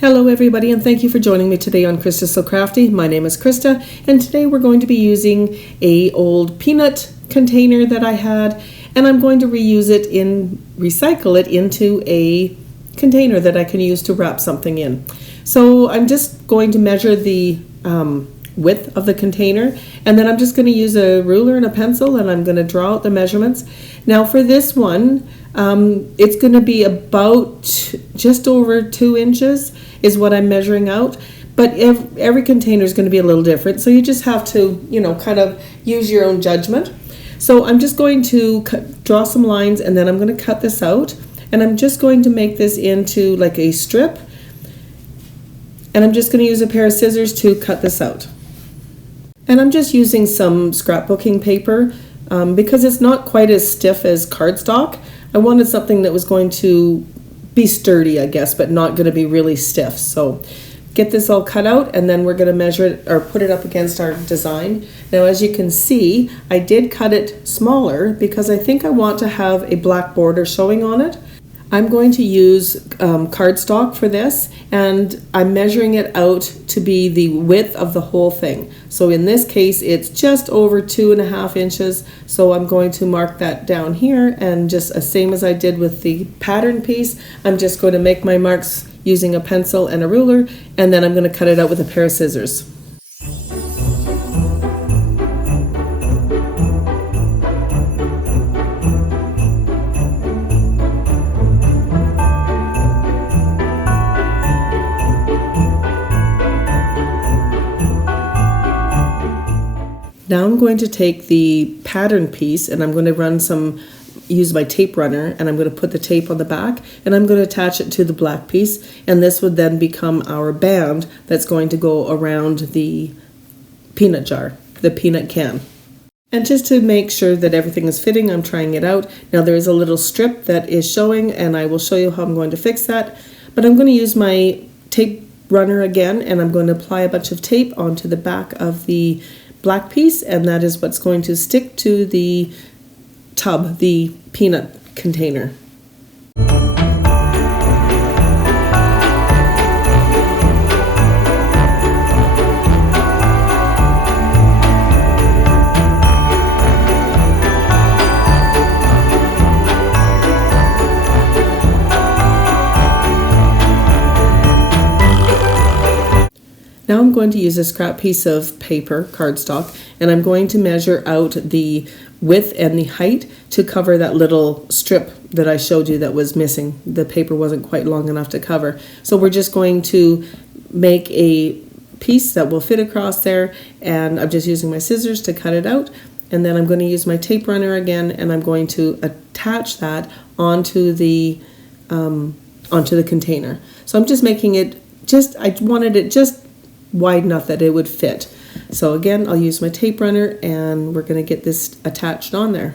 Hello everybody, and thank you for joining me today on Krista So Crafty. My name is Krista, and today we're going to be using a old peanut container that I had, and I'm going to recycle it into a container that I can use to wrap something in. So I'm just going to measure the width of the container, and then I'm just going to use a ruler and a pencil, and I'm going to draw out the measurements. Now for this one, it's going to be about just over 2 inches is what I'm measuring out, but every container is going to be a little different, so you just have to, kind of use your own judgment. So I'm just going to draw some lines, and then I'm going to cut this out, and I'm just going to make this into like a strip, and I'm just going to use a pair of scissors to cut this out. And I'm just using some scrapbooking paper because it's not quite as stiff as cardstock. I wanted something that was going to be sturdy, I guess, but not going to be really stiff. So get this all cut out, and then we're going to measure it or put it up against our design. Now, as you can see, I did cut it smaller because I think I want to have a black border showing on it. I'm going to use cardstock for this, and I'm measuring it out to be the width of the whole thing. So in this case, it's just over 2.5 inches. So I'm going to mark that down here, and just the same as I did with the pattern piece, I'm just going to make my marks using a pencil and a ruler, and then I'm going to cut it out with a pair of scissors. Now I'm going to take the pattern piece, and I'm going to use my tape runner, and I'm going to put the tape on the back, and I'm going to attach it to the black piece, and this would then become our band that's going to go around the peanut jar, the peanut can. And just to make sure that everything is fitting, I'm trying it out. Now there is a little strip that is showing, and I will show you how I'm going to fix that. But I'm going to use my tape runner again, and I'm going to apply a bunch of tape onto the back of the black piece, and that is what's going to stick to the tub, the peanut container. Now I'm going to use a scrap piece of paper, cardstock, and I'm going to measure out the width and the height to cover that little strip that I showed you that was missing. The paper wasn't quite long enough to cover. So we're just going to make a piece that will fit across there, and I'm just using my scissors to cut it out, and then I'm going to use my tape runner again, and I'm going to attach that onto the container. So I'm just making it I wanted it just wide enough that it would fit. So again, I'll use my tape runner, and we're going to get this attached on there.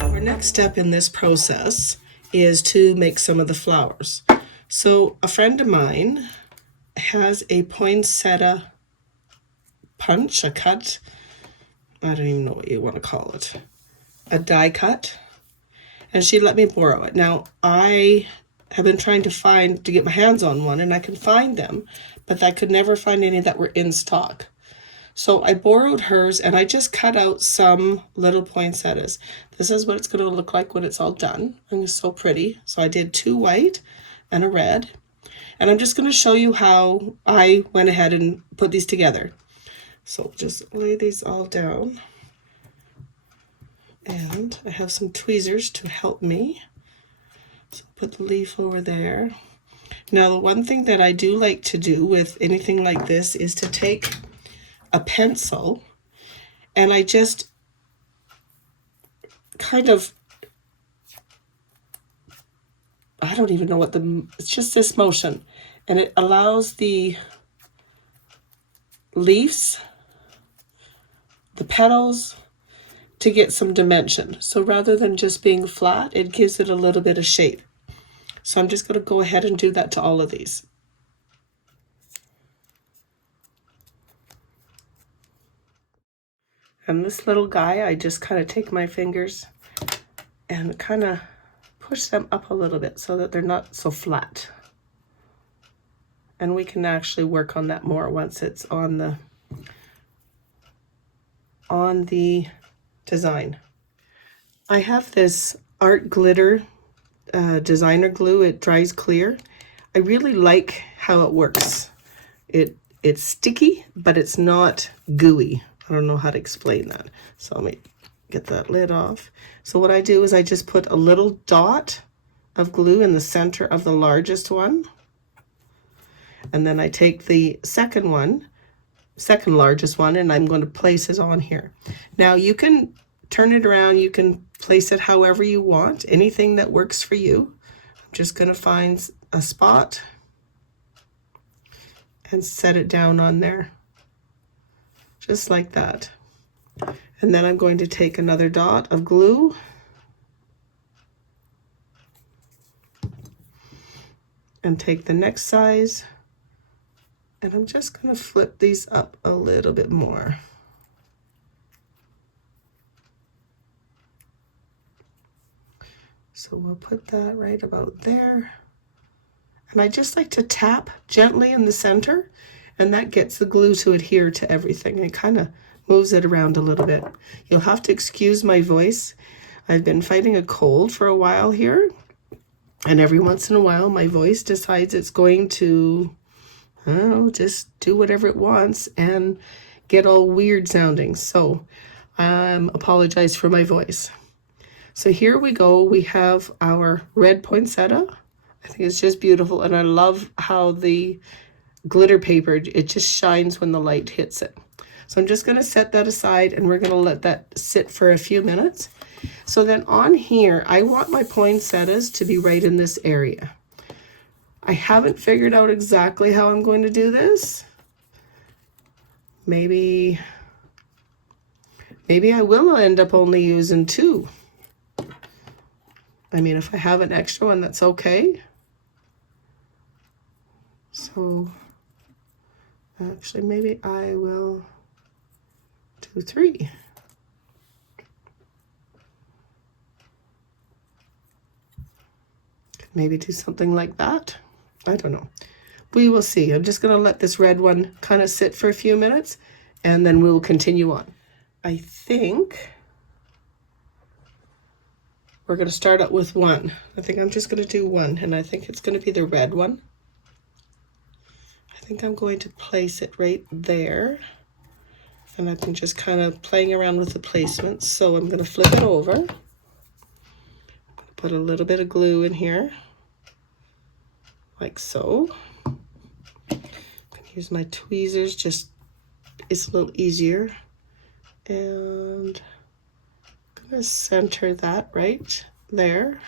Our next step in this process is to make some of the flowers. So a friend of mine has a poinsettia punch, a cut, I don't even know what you want to call it, a die cut, and she let me borrow it. Now I have been trying to get my hands on one, and I can find them, but I could never find any that were in stock. So I borrowed hers, and I just cut out some little poinsettias. This is what it's going to look like when it's all done. And it's so pretty. So I did 2 white and a red, and I'm just going to show you how I went ahead and put these together. So just lay these all down, and I have some tweezers to help me. So put the leaf over there. Now the one thing that I do like to do with anything like this is to take a pencil, and I just kind of, I don't even know it's just this motion, and it allows the leaves, the petals, to get some dimension. So rather than just being flat, it gives it a little bit of shape. So I'm just going to go ahead and do that to all of these. And this little guy, I just kind of take my fingers and kind of push them up a little bit so that they're not so flat. And we can actually work on that more once it's on the design. I have this art glitter designer glue. It dries clear. I really like how it works. It's sticky, but it's not gooey. I don't know how to explain that. So let me get that lid off. So what I do is I just put a little dot of glue in the center of the largest one. And then I take the second largest one, and I'm going to place it on here. Now you can turn it around. You can place it however you want, anything that works for you. I'm just going to find a spot and set it down on there. Just like that. And then I'm going to take another dot of glue and take the next size, and I'm just going to flip these up a little bit more. So we'll put that right about there. And I just like to tap gently in the center, and that gets the glue to adhere to everything. It kind of moves it around a little bit. You'll have to excuse my voice. I've been fighting a cold for a while here, and every once in a while my voice decides it's going to, I don't know, just do whatever it wants and get all weird sounding. So apologize for my voice. So here we go. We have our red poinsettia. I think it's just beautiful, and I love how the glitter paper, it just shines when the light hits it. So I'm just going to set that aside, and we're going to let that sit for a few minutes. So then on here, I want my poinsettias to be right in this area. I haven't figured out exactly how I'm going to do this. Maybe I will end up only using 2. I mean, if I have an extra one, that's okay. So actually, maybe I will do 3. Maybe do something like that. I don't know. We will see. I'm just going to let this red one kind of sit for a few minutes, and then we'll continue on. I think we're going to start out with 1. I think I'm just going to do 1, and I think it's going to be the red one. I think I'm going to place it right there, and I've been just kind of playing around with the placements. So I'm going to flip it over, put a little bit of glue in here, like so. I'm going to use my tweezers, just it's a little easier, and I'm going to center that right there.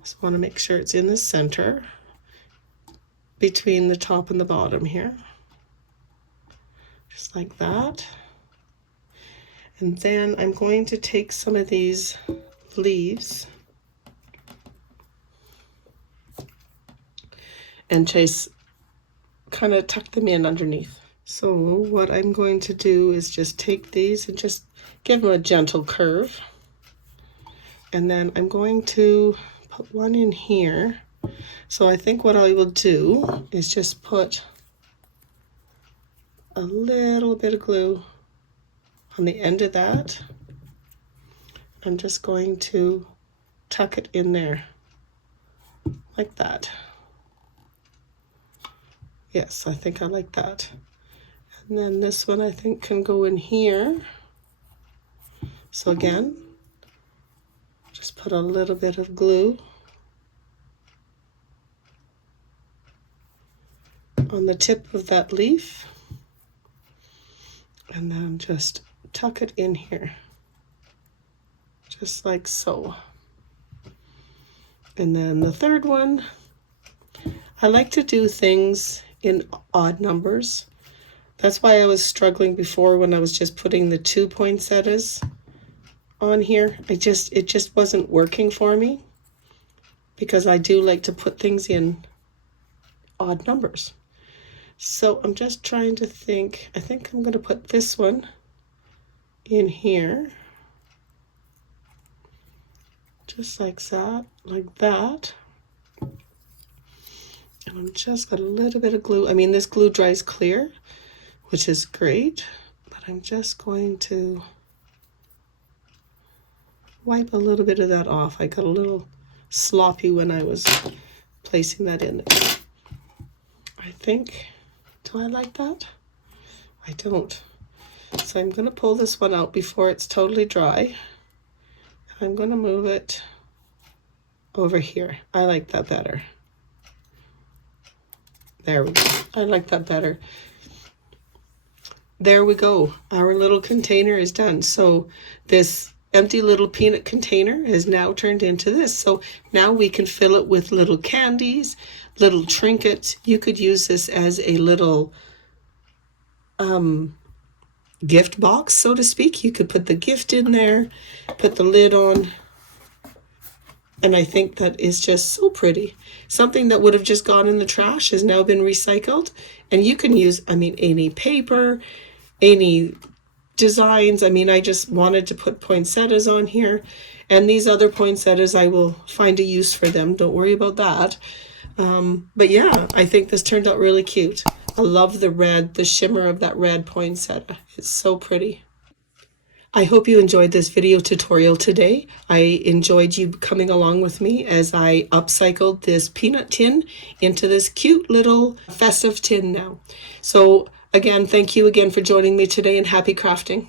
Just want to make sure it's in the center between the top and the bottom here, just like that. And then I'm going to take some of these leaves and just kind of tuck them in underneath. So what I'm going to do is just take these and just give them a gentle curve. And then I'm going to put one in here. So I think what I will do is just put a little bit of glue on the end of that. I'm just going to tuck it in there like that. Yes, I think I like that. And then this one I think can go in here. So again, just put a little bit of glue on the tip of that leaf, and then just tuck it in here, just like so. And then the third one, I like to do things in odd numbers. That's why I was struggling before when I was just putting the 2 poinsettias on here. It just wasn't working for me, because I do like to put things in odd numbers. So I'm just trying to think. I think I'm going to put this one in here. Just like that, like that. And I'm just got a little bit of glue. I mean, this glue dries clear, which is great, but I'm just going to wipe a little bit of that off. I got a little sloppy when I was placing that in there. I think, do I like that? I don't. So I'm going to pull this one out before it's totally dry. I'm going to move it over here. I like that better. There we go. I like that better. There we go. Our little container is done. So this empty little peanut container has now turned into this. So now we can fill it with little candies, little trinkets. You could use this as a little gift box, so to speak. You could put the gift in there, put the lid on, and I think that is just so pretty. Something that would have just gone in the trash has now been recycled, and you can use, I mean, any paper, any designs. I mean, I just wanted to put poinsettias on here, and these other poinsettias, I will find a use for them. Don't worry about that. But yeah, I think this turned out really cute. I love the red, the shimmer of that red poinsettia. It's so pretty. I hope you enjoyed this video tutorial today. I enjoyed you coming along with me as I upcycled this peanut tin into this cute little festive tin now. So again, thank you again for joining me today, and happy crafting.